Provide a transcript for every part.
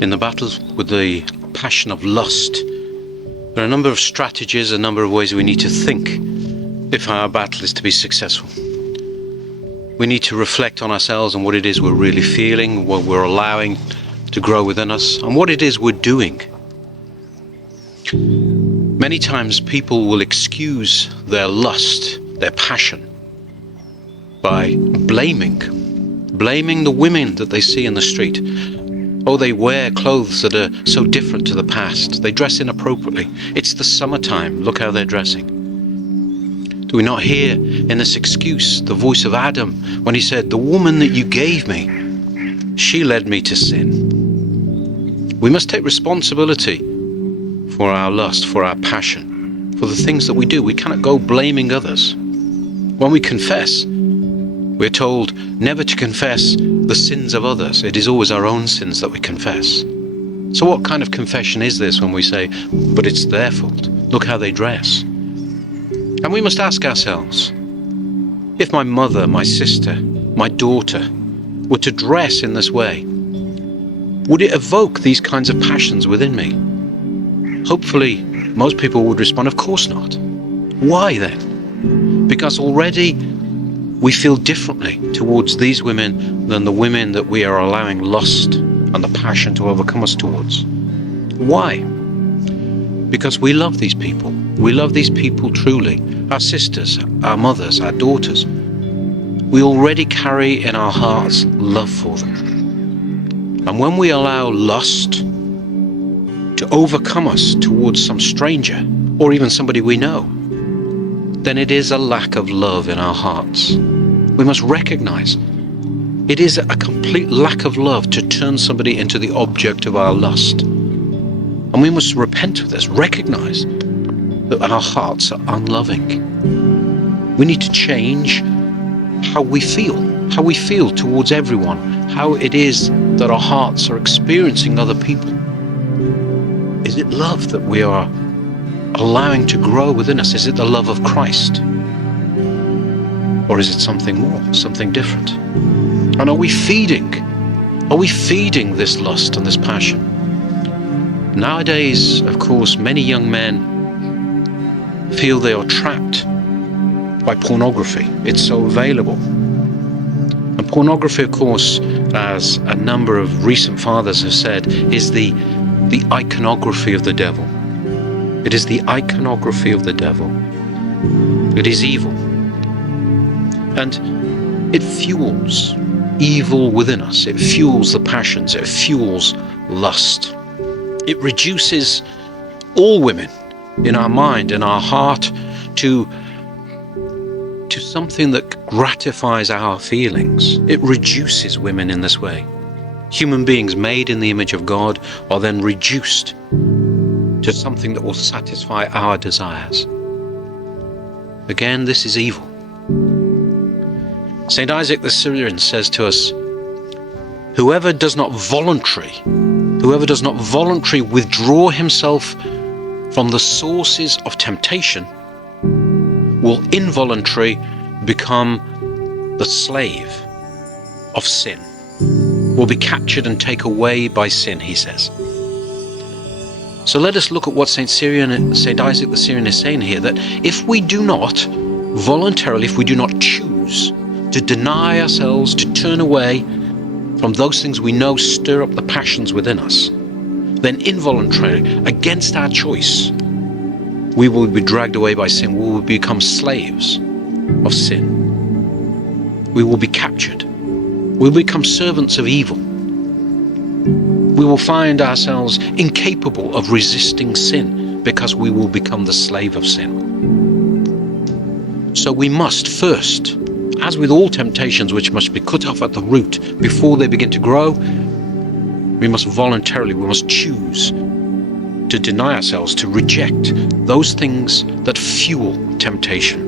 In the battle with the passion of lust, there are a number of strategies, a number of ways we need to think if our battle is to be successful. We need to reflect on ourselves and what it is we're really feeling, what we're allowing to grow within us, and what it is we're doing. Many times people will excuse their lust, their passion, by blaming the women that they see in the street. Oh, they wear clothes that are so different to the past. They dress inappropriately. It's the summertime. Look how they're dressing. Do we not hear in this excuse the voice of Adam when he said, "The woman that you gave me, she led me to sin"? We must take responsibility for our lust, for our passion, for the things that we do. We cannot go blaming others. When we confess, we're told never to confess the sins of others. It is always our own sins that we confess. So what kind of confession is this when we say, but it's their fault? Look how they dress. And we must ask ourselves, if my mother, my sister, my daughter were to dress in this way, would it evoke these kinds of passions within me? Hopefully, most people would respond, of course not. Why then? Because already we feel differently towards these women than the women that we are allowing lust and the passion to overcome us towards. Why? Because we love these people. We love these people truly. Our sisters, our mothers, our daughters. We already carry in our hearts love for them. And when we allow lust to overcome us towards some stranger or even somebody we know, then it is a lack of love in our hearts. We must recognize it is a complete lack of love to turn somebody into the object of our lust. And we must repent of this, recognize that our hearts are unloving. We need to change how we feel towards everyone, how it is that our hearts are experiencing other people. Is it love that we are allowing to grow within us? Is it the love of Christ? Or is it something more, something different? And are we feeding this lust and this passion? Nowadays, of course, many young men feel they are trapped by pornography. It's so available. And pornography, of course, as a number of recent fathers have said, is the iconography of the devil. It is the iconography of the devil. It is evil. And it fuels evil within us. It fuels the passions. It fuels lust. It reduces all women in our mind and our heart to something that gratifies our feelings. It reduces women in this way. Human beings made in the image of God are then reduced to something that will satisfy our desires. Again, this is evil. St. Isaac the Syrian says to us, whoever does not voluntarily withdraw himself from the sources of temptation will involuntarily become the slave of sin, will be captured and taken away by sin, he says. So let us look at what St. Isaac the Syrian is saying here, that if we do not voluntarily, if we do not choose to deny ourselves, to turn away from those things we know stir up the passions within us, then involuntarily, against our choice, we will be dragged away by sin. We will become slaves of sin. We will be captured. We will become servants of evil. We will find ourselves incapable of resisting sin because we will become the slave of sin. So we must first, as with all temptations which must be cut off at the root before they begin to grow, we must choose to deny ourselves, to reject those things that fuel temptation.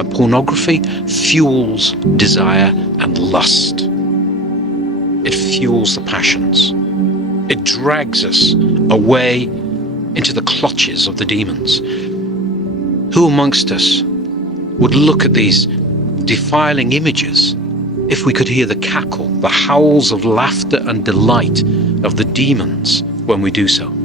And pornography fuels desire and lust. It fuels the passions. It drags us away into the clutches of the demons. Who amongst us would look at these defiling images if we could hear the cackle, the howls of laughter and delight of the demons when we do so.